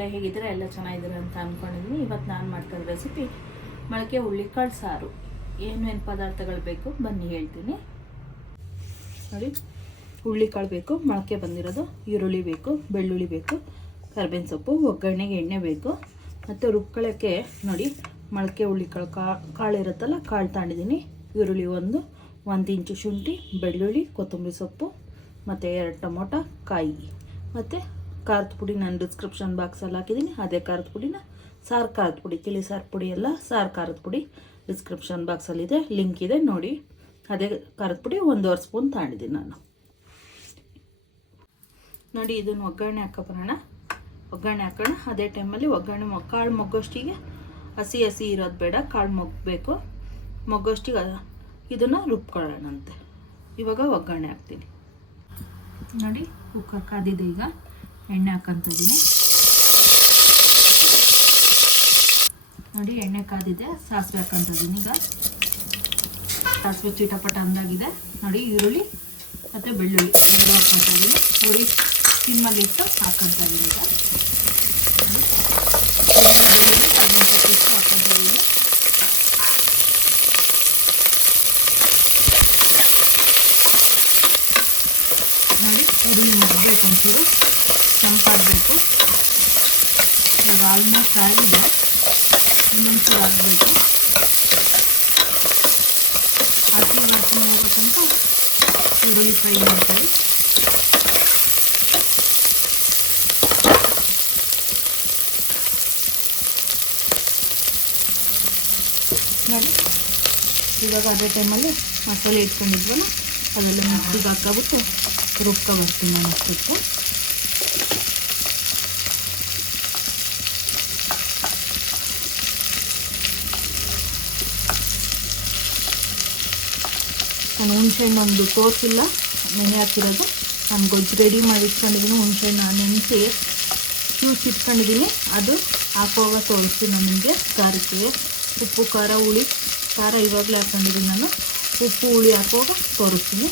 ನೀವೆಲ್ಲ ಹೇಗಿದ್ದೀರಾ? ಎಲ್ಲ ಚೆನ್ನಾಗಿದ್ದೀರಾ ಅಂತ ಅಂದ್ಕೊಂಡಿದ್ದೀನಿ. ಇವತ್ತು ನಾನು ಮಾಡ್ತಿರೋ ರೆಸಿಪಿ ಮೊಳಕೆ ಹುಳ್ಳಿಕಾಳು ಸಾರು. ಏನೇನು ಪದಾರ್ಥಗಳು ಬೇಕು ಬನ್ನಿ ಹೇಳ್ತೀನಿ. ನೋಡಿ, ಹುಳ್ಳಿಕಾಳು ಬೇಕು, ಮೊಳಕೆ ಬಂದಿರೋದು, ಈರುಳ್ಳಿ ಬೇಕು, ಬೆಳ್ಳುಳ್ಳಿ ಬೇಕು, ಕರ್ಬೇವಿನ ಸೊಪ್ಪು, ಒಗ್ಗರಣೆಗೆ ಎಣ್ಣೆ ಬೇಕು, ಮತ್ತು ರುಬ್ಕೊಳ್ಳೋಕ್ಕೆ ನೋಡಿ ಮೊಳಕೆ ಹುಳ್ಳಿಕಾಳು ಕಾಳು ಇರುತ್ತಲ್ಲ, ಕಾಳು ತಗೊಂಡಿದ್ದೀನಿ. ಈರುಳ್ಳಿ ಒಂದು ಇಂಚು ಶುಂಠಿ, ಬೆಳ್ಳುಳ್ಳಿ, ಕೊತ್ತಂಬರಿ ಸೊಪ್ಪು, ಮತ್ತು 2 ಟೊಮೊಟೊ, ಕಾಯಿ, ಮತ್ತು ಖಾರದ ಪುಡಿ ನಾನು ಡಿಸ್ಕ್ರಿಪ್ಷನ್ ಬಾಕ್ಸಲ್ಲಿ ಹಾಕಿದ್ದೀನಿ. ಅದೇ ಖಾರದ ಪುಡಿನ ಸಾರು ಖಾರದ ಪುಡಿ, ತಿಳಿ ಸಾರು ಪುಡಿ ಎಲ್ಲ ಸಾರು ಖಾರದ ಪುಡಿ ಡಿಸ್ಕ್ರಿಪ್ಷನ್ ಬಾಕ್ಸಲ್ಲಿದೆ, ಲಿಂಕ್ ಇದೆ ನೋಡಿ. ಅದೇ ಖಾರದ ಪುಡಿ 1.5 ಸ್ಪೂನ್ ತಗೊಂಡಿದ್ದೀನಿ ನಾನು. ನೋಡಿ, ಇದನ್ನು ಒಗ್ಗರಣೆ ಹಾಕೋಣ. ಒಗ್ಗರಣೆ ಹಾಕೋಣ. ಅದೇ ಟೈಮಲ್ಲಿ ಒಗ್ಗರಣೆ ಕಾಳು ಮೊಗ್ಗೋಷ್ಟಿಗೆ ಹಸಿ ಇರೋದು ಬೇಡ, ಕಾಳು ಮೊಗ್ಬೇಕು. ಮೊಗ್ಗೋಷ್ಟಿಗೆ ಇದನ್ನು ರುಬ್ಕೊಳ್ಳೋಣಂತೆ. ಇವಾಗ ಒಗ್ಗರಣೆ ಹಾಕ್ತೀನಿ. ನೋಡಿ, ಕುಕ್ಕರ್ ಕಾದಿದೆ. ಈಗ ಎಣ್ಣೆ ಹಾಕೊಂತಿದ್ದೀನಿ. ನೋಡಿ, ಎಣ್ಣೆ ಕಾದಿದೆ, ಸಾಸಿವೆ ಹಾಕೊಂತಿದ್ದೀನಿ. ಈಗ ಸಾಸಿವೆ ಚಿಟಪಟ ಅಂದಾಗಿದೆ. ನೋಡಿ, ಈರುಳ್ಳಿ ಮತ್ತು ಬೆಳ್ಳುಳ್ಳಿ ಎರಡು ಹಾಕ್ಕೊತಾ ಇದ್ದೀನಿ. ಉರಿ ಸಿಮ್ಮಲ್ಲಿ ಇಟ್ಟು ಹಾಕ್ಕೊತಾ ಇದ್ದೀನಿ. ಈಗ ಬೆಳ್ಳುಳ್ಳಿ ಹಾಕ್ಕೊತಾ ಇದ್ದೀನಿ. ನೋಡಿ, ಈರುಳ್ಳಿ ಮುಗಬೇಕು, ಒಂಚೂರು ಕೆಂಪಾಗಬೇಕು. ಇವಾಗ ಆಲ್ಮೋಸ್ಟ್ ಆಗಿದೆ, ಇನ್ನೊಂಚೂರು ಆಗಬೇಕು. ಹಸಿ ವಾಸನೆ ಹೋಗೋ ತನಕ ಈರುಳ್ಳಿ ಫ್ರೈ ಮಾಡ್ತಾರೆ. ನೋಡಿ, ಇವಾಗ ಅದೇ ಟೈಮಲ್ಲಿ ಮಸಾಲೆ ಇಟ್ಕೊಂಡಿದ್ವಲ್ಲ ಅದೆಲ್ಲ ಮಿಕ್ಸಿಗೆ ಹಾಕ್ಬಿಟ್ಟು ರುಬ್ಕೊಂಡ್ಬರ್ತೀನಿ ನಾನು ಅಷ್ಟಕ್ಕೆ. ನಾನು ಹುಣಸೆಹಣ್ಣು ಒಂದು ತೋರಿಸಿಲ್ಲ, ನೆನೆ ಹಾಕಿರೋದು. ನಾನು ಗೊಜ್ಜು ರೆಡಿ ಮಾಡಿ ಇಟ್ಕೊಂಡಿದ್ದೀನಿ. ಹುಣಸೆಹಣ್ಣು ನೆನೆಸಿ ಜ್ಯೂಸ್ ಇಟ್ಕೊಂಡಿದ್ದೀನಿ, ಅದು ಹಾಕುವಾಗ ತೋರಿಸ್ತೀನಿ ನಾನು ನಿಮಗೆ. ಸಾರಿಗೆ ಉಪ್ಪು ಖಾರ ಹುಳಿ ಖಾರ ಇವಾಗಲೇ ಹಾಕ್ಕೊಂಡಿದ್ದೀನಿ ನಾನು. ಉಪ್ಪು ಹುಳಿ ಹಾಕುವಾಗ ತೋರಿಸ್ತೀನಿ.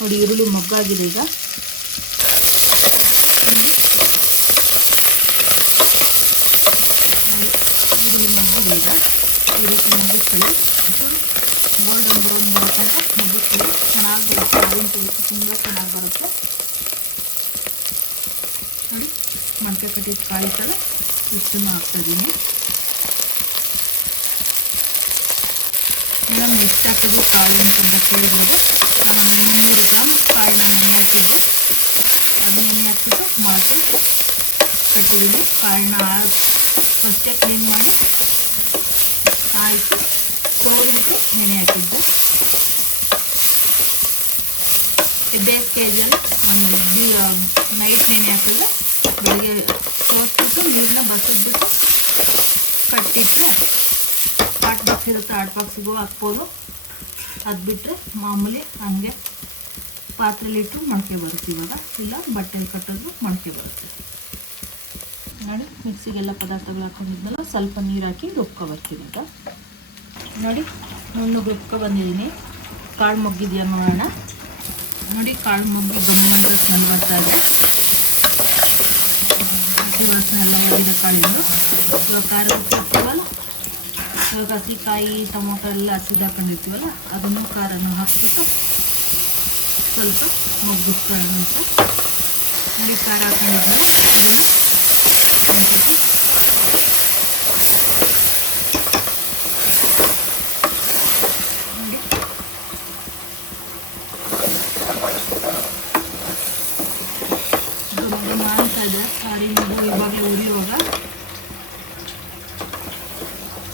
ನೋಡಿ, ಈರುಳ್ಳಿ ಮೊಗ್ಗಾಗಿದೆ. ಈಗ ಈರುಳ್ಳಿ ಮೊಗ್ಗಿದೆ. ಈಗ ಈ ರೀತಿ ಮೊಗ್ಗಿಸ್ಕೊಳ್ಳಿ. Golden brown ಬರುತ್ತಂತ ಮೊಗ್ಗಿಸ್ಕೊಳ್ಳಿ. ಚೆನ್ನಾಗಿ ಬರುತ್ತೆ, ಅರಿನ ತುಳಿಸಿ ತುಂಬ ಚೆನ್ನಾಗಿ ಬರುತ್ತೆ. ನೋಡಿ, ಮೊಳಕೆ ಕಟ್ಟಿದ ಕಾಯಿಸಲ್ಲ ಇಷ್ಟನ್ನು ಹಾಕ್ತಾಯಿದ್ದೀನಿ. ಮೇಡಮ್ ಎಷ್ಟು ಹಾಕೋದು ಕಾಳು ಅಂತ ಕೇಳ್ಬೋದು. ನಾನು 200 ಗ್ರಾಮ್ ಕಾಳನ್ನ ನೆನೆ ಹಾಕಿದ್ದೆ. ಅದು ನೆನೆ ಹಾಕ್ಬಿಟ್ಟು ಮೊಳಕೆ ಕಟ್ಟಿದ್ದೀನಿ. ಕಾಳನ್ನ ಅಷ್ಟೇ ಕ್ಲೀನ್ ಮಾಡಿ ಆಯಿತು ತೊಳೆದ್ಬಿಟ್ಟು ನೆನೆ ಹಾಕಿದ್ದೆ. ಬೇಸಿಗೆಯಲ್ಲಿ ಒಂದು ನೈಟ್ ನೆನೆ ಹಾಕಿದ್ರೆ ಬೆಳಗ್ಗೆ ಸೋಸ್ಬಿಟ್ಟು ನೀರನ್ನ ಬಸಿದ್ಬಿಟ್ಟು ಕಟ್ಟಿಟ್ಟರೆ ಹಾಟ್ ಬಾಕ್ಸ್ ಇರುತ್ತೆ, ಹಾಟ್ ಬಾಕ್ಸಿಗೂ ಹಾಕ್ಬೋದು. ಅದು ಬಿಟ್ಟರೆ ಮಾಮೂಲಿ ಹಂಗೆ ಪಾತ್ರೆಲಿಟ್ಟರು ಮೊಳಕೆ ಬರುತ್ತೆ. ಇವಾಗ ಇಲ್ಲ ಬಟ್ಟೆಲಿ ಕಟ್ಟಿದ್ರು ಮೊಳಕೆ ಬರುತ್ತೆ. ನೋಡಿ, ಮಿಕ್ಸಿಗೆಲ್ಲ ಪದಾರ್ಥಗಳು ಹಾಕೊಂಡಿದ್ನಲ್ಲ, ಸ್ವಲ್ಪ ನೀರು ಹಾಕಿ ರುಬ್ಕೊಬರ್ತೀನಿ. ಈಗ ನೋಡಿ, ನುಣ್ಣಗೆ ರುಬ್ಕೊಬಂದಿದ್ದೀನಿ. ಕಾಳು ಮೊಗ್ಗಿದೆಯಾ ನೋಡೋಣ. ನೋಡಿ, ಕಾಳು ಮೊಗ್ಗಿ ಗಮ್ಮಂತ ಸ್ಮೆಲ್ ಬರ್ತಾ ಇದೆ. ಹಸಿ ವಾಸನೆ ಎಲ್ಲ ಹೋಗಿದೆ ಕಾಳಿಂದು. ಇವಾಗ ಖಾರ ಉಪ್ಪಿರ್ತೀವಲ್ಲ, ಇವಾಗ ಹಸಿಕಾಯಿ ಟೊಮೊಟೊ ಎಲ್ಲ ಹಸಿದು ಹಾಕೊಂಡಿರ್ತೀವಲ್ಲ, ಅದನ್ನು ಖಾರನೂ ಹಾಕ್ಬಿಟ್ಟು ಸ್ವಲ್ಪ ಮೊಗ್ಗಿಸ್ಕೊಳ್ಳೋಣ ಅಂತ. ನೋಡಿ, ಖಾರ ಹಾಕೊಂಡಿದ್ವಲ್ಲ ಅದನ್ನು ಮಾಡ್ತಾ ಇದೆ. ಸಾರಿನ ಇವಾಗಲೇ ಉರಿಯುವಾಗ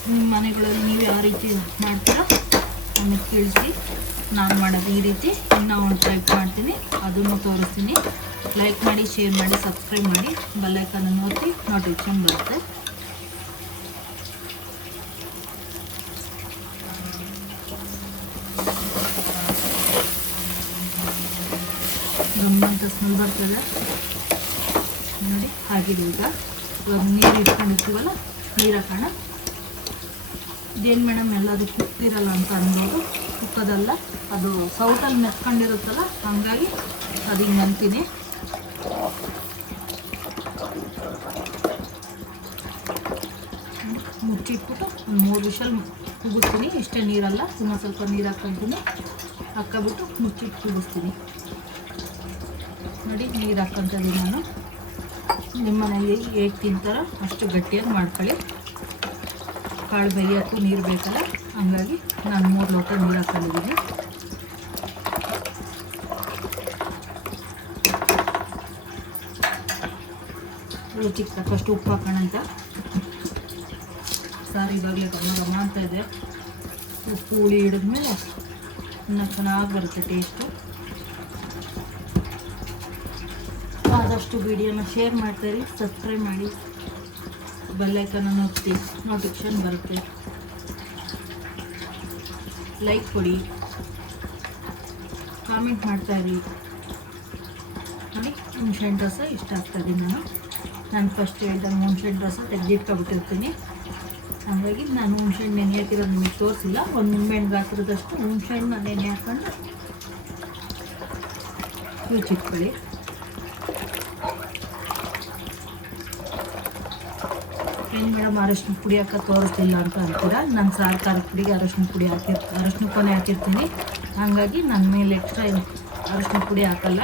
ನಿಮ್ಮ ಮನೆಗಳಲ್ಲಿ ನೀವು ಯಾವ ರೀತಿ ಮಾಡ್ತೀರಾ ನಮಗೆ ತಿಳಿಸಿ. ನಾನು ಮಾಡೋದು ಈ ರೀತಿ. ಇನ್ನೂ ಒಂದು ಟೈಪ್ ಮಾಡ್ತೀನಿ, ಅದನ್ನು ತೋರಿಸ್ತೀನಿ. ಲೈಕ್ ಮಾಡಿ, ಶೇರ್ ಮಾಡಿ, ಸಬ್ಸ್ಕ್ರೈಬ್ ಮಾಡಿ, ಬೆಲ್ ಐಕಾನ್ ಒತ್ತಿ ನೋಟಿಫಿಕೇಶನ್ ಬರುತ್ತೆ. ಗಮ್ಮಂತ ಸ್ಮೆಲ್ ಬರ್ತದೆ. ನೋಡಿ, ಹಾಗಿದೆ. ಈಗ ಇವಾಗ ನೀರು ಇಟ್ಕೊಂಡಿರ್ತೀವಲ್ಲ, ನೀರು ಹಾಕೋಣ. ಇದೇನು ಮೇಡಮ್ ಎಲ್ಲದು ಕುಕ್ತಿರಲ್ಲ ಅಂತ ಅನ್ಬೋದು. ಕುಕ್ಕದಲ್ಲ, ಅದು ಸೌಟಲ್ಲಿ ಮೆತ್ಕೊಂಡಿರುತ್ತಲ್ಲ, ಹಾಗಾಗಿ ಅದು ಹಿಂಗೆ ಅಂತೀನಿ. ಮುಚ್ಚಿಟ್ಬಿಟ್ಟು ಒಂದು 3 ವಿಷಲ್ ಕೂಗಿಸ್ತೀನಿ. ಇಷ್ಟೇ ನೀರಲ್ಲ, ಇನ್ನೂ ಸ್ವಲ್ಪ ನೀರು ಹಾಕ್ಕೊಂತೀನಿ. ಹಾಕ್ಕೊಬಿಟ್ಟು ಮುಚ್ಚಿಟ್ಟು ಕೂಗಿಸ್ತೀನಿ. ನೋಡಿ ನೀರು ಹಾಕ್ಕೊಂತೀನಿ ನಾನು. ನಿಮ್ಮ ಮನೆಯಲ್ಲಿ ಹೇಗೆ ತಿಂತಾರೋ ಅಷ್ಟು ಗಟ್ಟಿಯಾಗಿ ಮಾಡ್ಕೊಳ್ಳಿ. ಕಾಳು ಬೇಯೋಕ್ಕೂ ನೀರು ಬೇಕಲ್ಲ, ಹಂಗಾಗಿ ನಾನು 3 ಲೋಟ ನೀರು ಹಾಕೊಂಡಿದ್ದೀನಿ. ರುಚಿಗೆ ತಕ್ಕಷ್ಟು ಉಪ್ಪು ಹಾಕೋಣ ಅಂತ. ಸಾರು ಇವಾಗಲೇ ಘಮ ಅಂತ ಇದೆ. ಉಪ್ಪು ಹುಳಿ ಹಿಡಿದ್ಮೇಲೆ ಇನ್ನೂ ಚೆನ್ನಾಗಿ ಬರುತ್ತೆ ಟೇಸ್ಟು. ಆದಷ್ಟು ವಿಡಿಯೋನ ಶೇರ್ ಮಾಡ್ತಾಯಿರಿ, ಸಬ್ಸ್ಕ್ರೈಬ್ ಮಾಡಿ, ಬೆಲ್ಲೈಕನ್ನ ಒತ್ತಿ ನೋಟಿಫಿಕೇಷನ್ ಬರುತ್ತೆ. ಲೈಕ್ ಕೊಡಿ, ಕಾಮೆಂಟ್ ಮಾಡ್ತಾಯಿರಿ. ನೋಡಿ ಹುಣ್ಸೆಹಣ್ಣು ರಸ ಇಷ್ಟ ಆಗ್ತಾಯಿದ್ದೀನಿ. ನಾನು ಫಸ್ಟ್ ಹೇಳ್ದಂಗೆ ಹುಣ್ಸೆಹಣ್ಣು ರಸ ತೆಗೆದಿಟ್ಕೊಬಿಟ್ಟಿರ್ತೀನಿ. ಹಾಗಾಗಿ ನಾನು ಹುಣ್ಸೆಹಣ್ಣು ನೆನೆ ಹಾಕಿರೋದು ನಿಮಗೆ ತೋರಿಸಿಲ್ಲ. ಒಂದು ನಿಂಬೆಹಣ್ಣು ಗಾತ್ರದಷ್ಟು ಹುಣ್ಸೆಹಣ್ಣು ನೆನೆ ಹಾಕೊಂಡು ರುಚಿಟ್ಕೊಳ್ಳಿ. ಏನು ಮೇಡಮ್ ಅರಶಿನ ಪುಡಿ ಹಾಕಿ ತೋರಿಸ್ತಿಲ್ಲ ಅಂತ ಅಂತೀರಾ? ನಾನು ಸಾರು ಖಾರದ ಪುಡಿಗೆ ಅರಶಿನ ಪುಡಿ ಅರಶಿನ ಕೊನೆ ಹಾಕಿರ್ತೀನಿ. ಹಾಗಾಗಿ ನನ್ನ ಮೇಲೆ ಎಕ್ಸ್ಟ್ರಾ ಅರಶಿನ ಪುಡಿ ಹಾಕಲ್ಲ.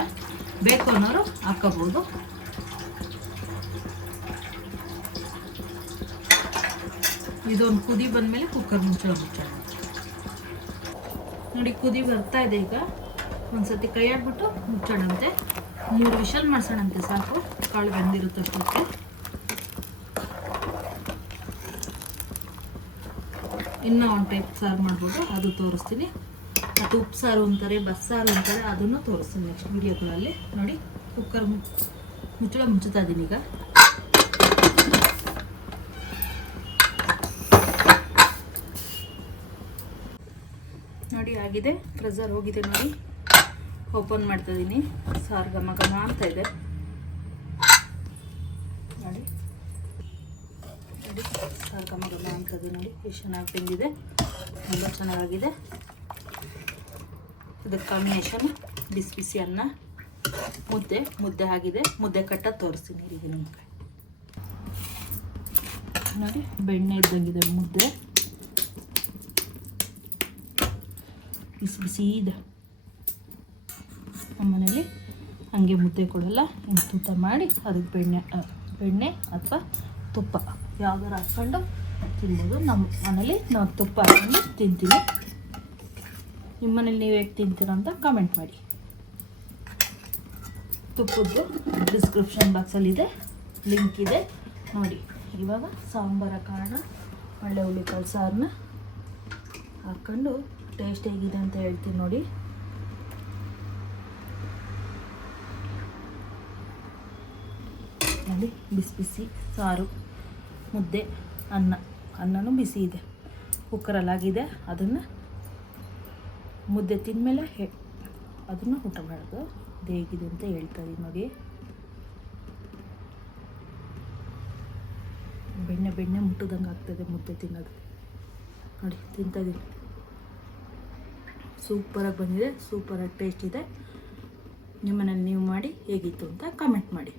ಬೇಕು ಅನ್ನೋರು ಹಾಕೋಬೋದು. ಇದೊಂದು ಕುದಿ ಬಂದಮೇಲೆ ಕುಕ್ಕರ್ ಮುಚ್ಚೋಣ. ನೋಡಿ ಕುದಿ ಬರ್ತಾ ಇದೆ. ಈಗ ಒಂದ್ಸತಿ ಕೈ ಆಡ್ಬಿಟ್ಟು ಮುಚ್ಚೋಣಂತೆ. 3 ವಿಷಲ್ ಮಾಡ್ಸೋಣಂತೆ, ಸಾಕು. ಕಾಳು ಬೆಂದಿರುತ್ತೆ ಅಷ್ಟೊತ್ತಿಗೆ. ಇನ್ನೂ ಒಂದು ಟೈಪ್ ಸಾರು ಮಾಡ್ಬೋದು, ಅದು ತೋರಿಸ್ತೀನಿ. ಮತ್ತು ಉಪ್ಪು ಸಾರು ಅಂತಾರೆ, ಬಸ್ಸಾರು ಅಂತಾರೆ, ಅದನ್ನು ತೋರಿಸ್ತೀನಿ ನೆಕ್ಸ್ಟ್ ವೀಡಿಯೋಗಳಲ್ಲಿ. ನೋಡಿ ಕುಕ್ಕರ್ ಮುಚ್ಚುತ್ತಾ ಇದ್ದೀನಿ ಈಗ. ನೋಡಿ ಆಗಿದೆ, ಪ್ರೆಷರ್ ಹೋಗಿದೆ. ನೋಡಿ ಓಪನ್ ಮಾಡ್ತಾಯಿದ್ದೀನಿ. ಸಾರು ಘಮ ಅಂತ ಇದೆ. ನೋಡಿ ನೋಡಿ ಸಾರು ಘಮ ಅಂತದೆ. ನೋಡಿ ಎಷ್ಟು ಚೆನ್ನಾಗಿ ಬೆಂದಿದೆ, ತುಂಬ ಚೆನ್ನಾಗಿದೆ. ಇದಕ್ಕೆ ಕಾಂಬಿನೇಷನ್ ಬಿಸಿ ಬಿಸಿ ಅನ್ನ, ಮುದ್ದೆ ಆಗಿದೆ. ಮುದ್ದೆ ಕಟ್ಟ ತೋರಿಸ್ತೀನಿ ಈಗ ನಿಮಗೆ. ನೋಡಿ ಬೆಣ್ಣೆ ಇದ್ದಂಗಿದೆ ಮುದ್ದೆ, ಬಿಸಿ ಬಿಸಿ ಇದೆ. ನಮ್ಮ ಮನೇಲಿ ಹಾಗೆ ಮುದ್ದೆ ಕೊಡಲ್ಲ, ಹಿಂಗೆ ತೂತ ಮಾಡಿ ಅದಕ್ಕೆ ಬೆಣ್ಣೆ ಅಥವಾ ತುಪ್ಪ ಯಾವ್ದಾರು ಹಾಕ್ಕೊಂಡು ತಿನ್ಬೋದು. ನಮ್ಮ ಮನೇಲಿ ನಾವು ತುಪ್ಪ ಹಾಕ್ಕೊಂಡು ತಿಂತೀವಿ. ನಿಮ್ಮ ಮನೇಲಿ ನೀವು ಹೇಗೆ ತಿಂತೀರ ಅಂತ ಕಮೆಂಟ್ ಮಾಡಿ. ತುಪ್ಪದ್ದು ಡಿಸ್ಕ್ರಿಪ್ಷನ್ ಬಾಕ್ಸಲ್ಲಿದೆ, ಲಿಂಕ್ ಇದೆ ನೋಡಿ. ಇವಾಗ ಸಾಂಬಾರ ಕಾರಣ ಒಳ್ಳೆ ಹುಳಿಕಾಳು ಸಾರನ್ನ ಹಾಕ್ಕೊಂಡು ಟೇಸ್ಟ್ ಹೇಗಿದೆ ಅಂತ ಹೇಳ್ತೀನಿ ನೋಡಿ. ನೋಡಿ ಬಿಸಿ ಬಿಸಿ ಸಾರು, ಮುದ್ದೆ, ಅನ್ನನೂ ಬಿಸಿ ಇದೆ. ಕುಕ್ಕರಲ್ಲಾಗಿದೆ. ಅದನ್ನು ಮುದ್ದೆ ತಿಂದಮೇಲೆ ಅದನ್ನು ಊಟ ಮಾಡೋದು. ಅದು ಹೇಗಿದೆ ಅಂತ ಹೇಳ್ತಾಯಿದ್ದೀನಿ ನೋಡಿ. ಬೆಣ್ಣೆ ಮುಟ್ಟದಂಗೆ ಆಗ್ತದೆ ಮುದ್ದೆ ತಿನ್ನೋದು. ನೋಡಿ ತಿಂತಾಯಿದ್ದೀನಿ. ಸೂಪರಾಗಿ ಬಂದಿದೆ, ಸೂಪರಾಗಿ ಟೇಸ್ಟ್ ಇದೆ. ನಿಮ್ಮನೇಲಿ ನೀವು ಮಾಡಿ ಹೇಗಿತ್ತು ಅಂತ ಕಮೆಂಟ್ ಮಾಡಿ.